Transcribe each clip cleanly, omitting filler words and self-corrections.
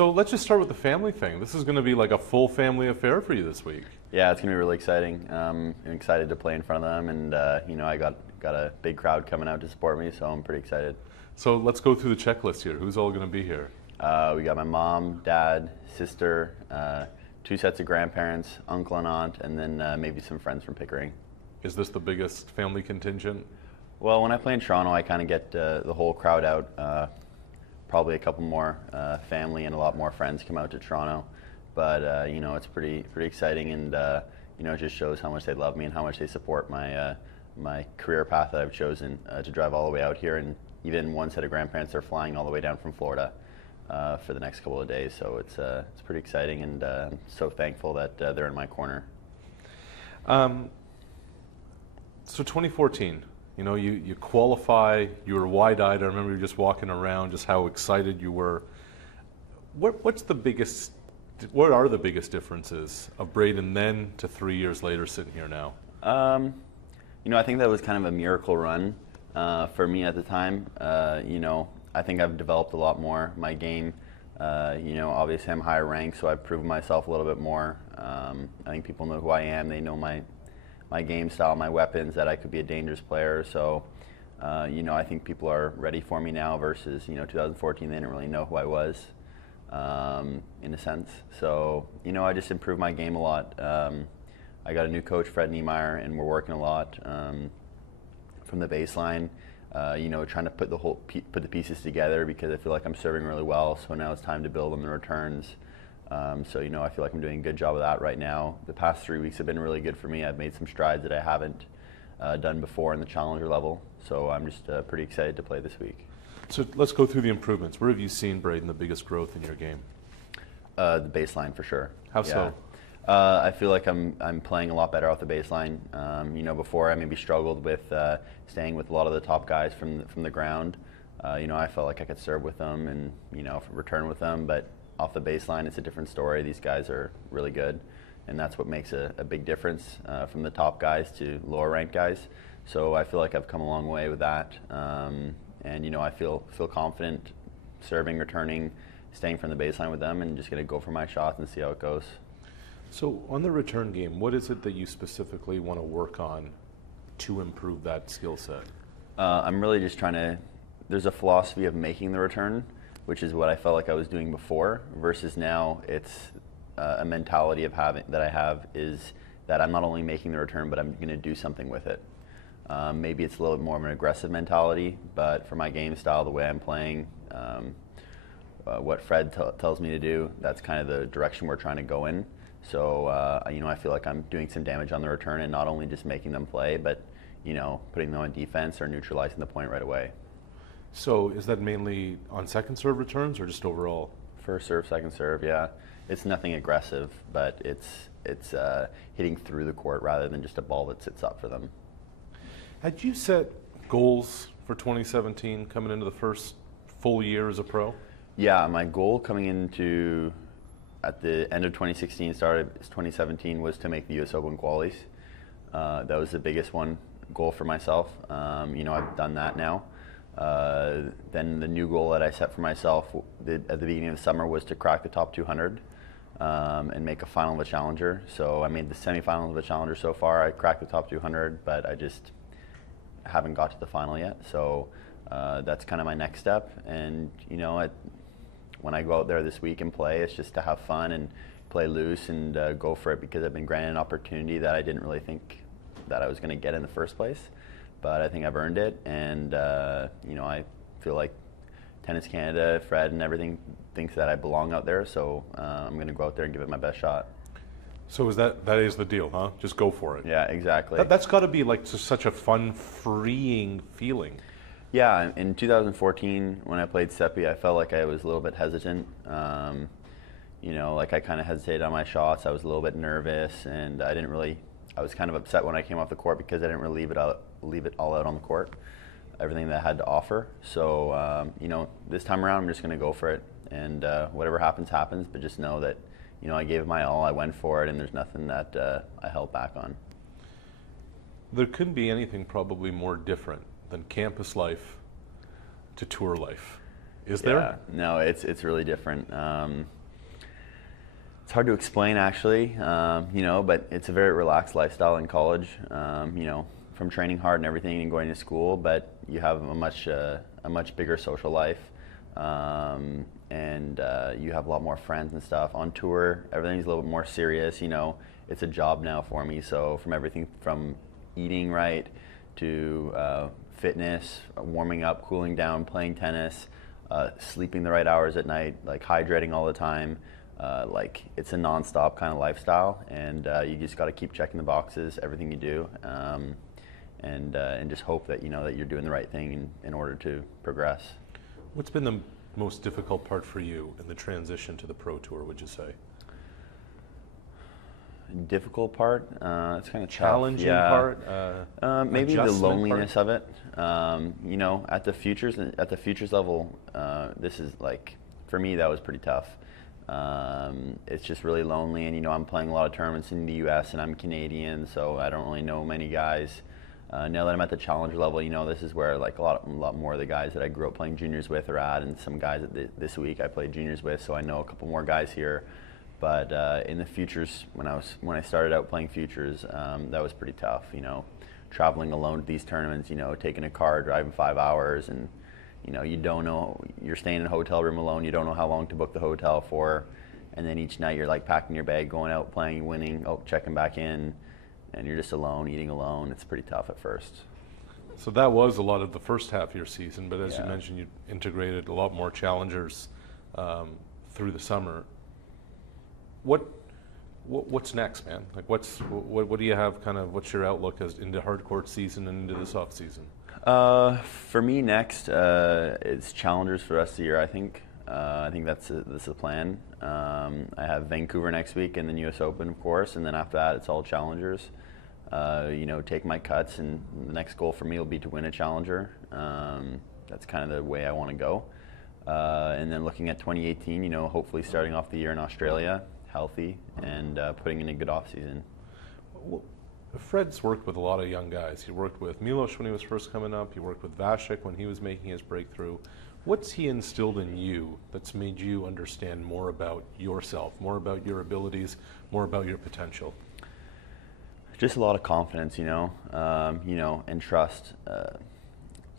So let's just start with the family thing. This is going to be like a full family affair for you this week. Yeah, it's gonna be really exciting. I'm excited to play in front of them, and I got a big crowd coming out to support me, so I'm pretty excited. So let's go through the checklist here. Who's all going to be here? We got my mom, dad, sister, two sets of grandparents, uncle and aunt, and then maybe some friends from Pickering. Is this the biggest family contingent? Well, when I play in Toronto, I kind of get the whole crowd out. Probably a couple more family and a lot more friends come out to Toronto. But it's pretty exciting, and it just shows how much they love me and how much they support my career path that I've chosen to drive all the way out here. And even one set of grandparents are flying all the way down from Florida for the next couple of days. So it's pretty exciting, and I'm so thankful that they're in my corner. So 2014, you qualify. You were wide-eyed. I remember you just walking around, just how excited you were. What are the biggest differences of Brayden then to 3 years later sitting here now? I think that was kind of a miracle run for me at the time. I think I've developed a lot more. My game, obviously I'm higher ranked, so I've proven myself a little bit more. I think people know who I am. They know my game style, my weapons, that I could be a dangerous player. So, I think people are ready for me now versus, 2014, they didn't really know who I was. In a sense. So, I just improved my game a lot. I got a new coach, Fred Niemeyer, and we're working a lot from the baseline, trying to put the pieces together, because I feel like I'm serving really well. So now it's time to build on the returns. I feel like I'm doing a good job of that right now. The past 3 weeks have been really good for me. I've made some strides that I haven't done before in the challenger level. So I'm just pretty excited to play this week. So let's go through the improvements. Where have you seen, Brayden, the biggest growth in your game? The baseline, for sure. How so? I feel like I'm playing a lot better off the baseline. Before I maybe struggled with staying with a lot of the top guys from the ground. I felt like I could serve with them and return with them, but off the baseline it's a different story. These guys are really good, and that's what makes a big difference from the top guys to lower ranked guys. So I feel like I've come a long way with that. And I feel confident serving, returning, staying from the baseline with them, and just going to go for my shots and see how it goes. So on the return game, what is it that you specifically want to work on to improve that skill set? I'm really just trying to, there's a philosophy of making the return, which is what I felt like I was doing before, versus now it's a mentality that I have is that I'm not only making the return, but I'm going to do something with it. Maybe it's a little bit more of an aggressive mentality, but for my game style, the way I'm playing, what Fred tells me to do, that's kind of the direction we're trying to go in. So, I feel like I'm doing some damage on the return, and not only just making them play, but, putting them on defense or neutralizing the point right away. So is that mainly on second serve returns or just overall? First serve, second serve, yeah. It's nothing aggressive, but it's hitting through the court rather than just a ball that sits up for them. Had you set goals for 2017 coming into the first full year as a pro? Yeah, my goal coming into at the end of 2016, started 2017, was to make the U.S. Open qualies. That was the biggest goal for myself. I've done that now. Then the new goal that I set for myself at the beginning of the summer was to crack the top 200 and make a final of a challenger. So I made the semifinals of a challenger so far. I cracked the top 200, but I just haven't got to the final yet. So that's kind of my next step. And when I go out there this week and play, it's just to have fun and play loose and go for it, because I've been granted an opportunity that I didn't really think that I was going to get in the first place. But I think I've earned it, and I feel like Tennis Canada, Fred, and everything thinks that I belong out there. So I'm going to go out there and give it my best shot. So that is the deal, huh? Just go for it. Yeah, exactly. That's got to be like just such a fun, freeing feeling. Yeah, in 2014 when I played Seppi, I felt like I was a little bit hesitant. I kind of hesitated on my shots. I was a little bit nervous, and I was kind of upset when I came off the court because I didn't really leave it all out on the court, everything that I had to offer. So, this time around I'm just going to go for it, and whatever happens, happens, but just know that, I gave it my all, I went for it, and there's nothing that I held back on. There couldn't be anything probably more different than campus life to tour life. Is there? No, it's really different. It's hard to explain, actually, but it's a very relaxed lifestyle in college, from training hard and everything and going to school, but you have a much bigger social life, and you have a lot more friends and stuff. On tour, everything's a little bit more serious, It's a job now for me, so from everything from eating right to fitness, warming up, cooling down, playing tennis, sleeping the right hours at night, like hydrating all the time. It's a non-stop kind of lifestyle, and you just got to keep checking the boxes, everything you do, and just hope that that you're doing the right thing in order to progress. What's been the most difficult part for you in the transition to the Pro Tour, would you say? Difficult part? It's kind of challenging tough. part. Maybe the loneliness part of it. At the futures level, this is for me that was pretty tough. It's just really lonely, and I'm playing a lot of tournaments in the U.S. and I'm Canadian, so I don't really know many guys. Now that I'm at the challenger level, this is where a lot more of the guys that I grew up playing juniors with are at, and some guys that this week I played juniors with, so I know a couple more guys here. But in the futures, when I started out playing futures, that was pretty tough. Traveling alone to these tournaments, taking a car, driving 5 hours, and you don't know, you're staying in a hotel room alone, you don't know how long to book the hotel for, and then each night you're packing your bag, going out, playing, winning, checking back in, and you're just alone, eating alone. It's pretty tough at first. So that was a lot of the first half of your season, but as you mentioned, you integrated a lot more challengers through the summer. What's next, man? What do you have what's your outlook as into hardcourt season and into this off season? For me, next it's challengers for the rest of the year. I think that's the plan. I have Vancouver next week and then U.S. Open, of course, and then after that it's all challengers. Take my cuts, and the next goal for me will be to win a challenger. That's kind of the way I want to go. And then looking at 2018, hopefully starting off the year in Australia, healthy, and putting in a good off season. Fred's worked with a lot of young guys. He worked with Milos when he was first coming up. He worked with Vasek when he was making his breakthrough. What's he instilled in you that's made you understand more about yourself, more about your abilities, more about your potential? Just a lot of confidence, and trust.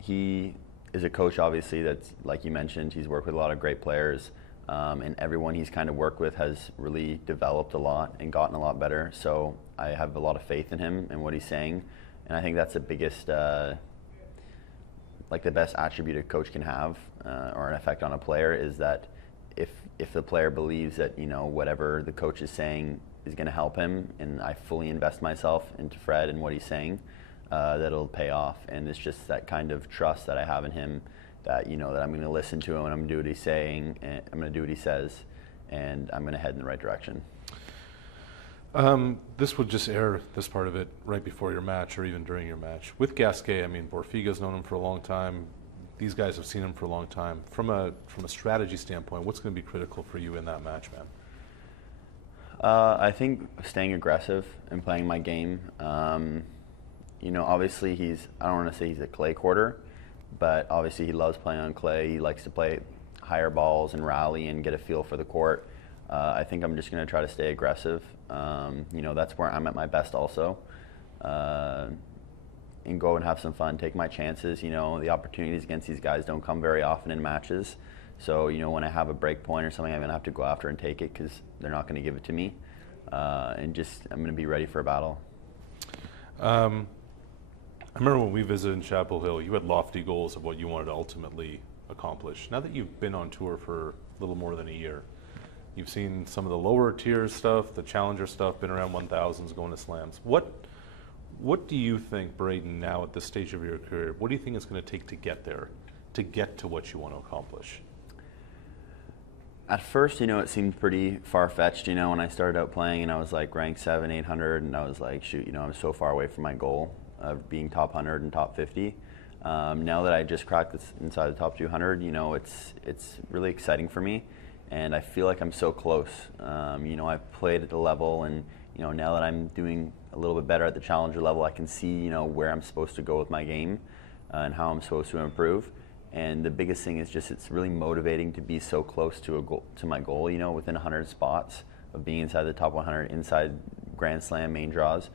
He is a coach, obviously, that's, like you mentioned, he's worked with a lot of great players. And everyone he's kind of worked with has really developed a lot and gotten a lot better. So I have a lot of faith in him and what he's saying. And I think that's the biggest, the best attribute a coach can have, or an effect on a player, is that if the player believes that, whatever the coach is saying is going to help him, and I fully invest myself into Fred and what he's saying, that it'll pay off. And it's just that kind of trust that I have in him, that that I'm going to listen to him and I'm going to do what he's saying, and I'm going to do what he says, and I'm going to head in the right direction. This would just air this part of it right before your match or even during your match. With Gasquet, Borfiga's known him for a long time. These guys have seen him for a long time. From a strategy standpoint, what's going to be critical for you in that match, man? I think staying aggressive and playing my game. Obviously I don't want to say he's a clay courter, but obviously he loves playing on clay. He likes to play higher balls and rally and get a feel for the court. I think I'm just going to try to stay aggressive. That's where I'm at my best also. And go and have some fun, take my chances. The opportunities against these guys don't come very often in matches. So, when I have a break point or something, I'm going to have to go after and take it because they're not going to give it to me. I'm going to be ready for a battle. I remember when we visited in Chapel Hill, you had lofty goals of what you wanted to ultimately accomplish. Now that you've been on tour for a little more than a year, you've seen some of the lower tier stuff, the challenger stuff, been around 1,000s, going to slams. What do you think, Brayden, now at this stage of your career, what do you think it's going to take to get there, to get to what you want to accomplish? At first, it seemed pretty far-fetched, when I started out playing and I was ranked 700, 800, and I was shoot, I'm so far away from my goal of being top 100 and top 50. Now that I just cracked this inside the top 200, it's really exciting for me, and I feel like I'm so close. I've played at the level, and now that I'm doing a little bit better at the challenger level, I can see where I'm supposed to go with my game and how I'm supposed to improve. And the biggest thing is just it's really motivating to be so close to a goal, to my goal. You know, within 100 spots of being inside the top 100, inside Grand Slam main draws.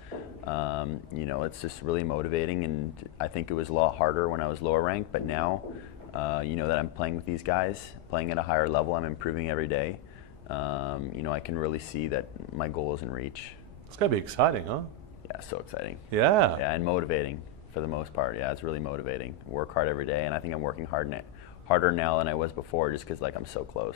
You know, it's just really motivating, and I think it was a lot harder when I was lower ranked, but now, you know, that I'm playing with these guys, playing at a higher level, I'm improving every day. You know, I can really see that my goal is in reach. It's got to be exciting, huh? Yeah, so exciting. Yeah. Yeah, and motivating for the most part. Yeah, it's really motivating. Work hard every day, and I think I'm working harder now than I was before, just because like I'm so close.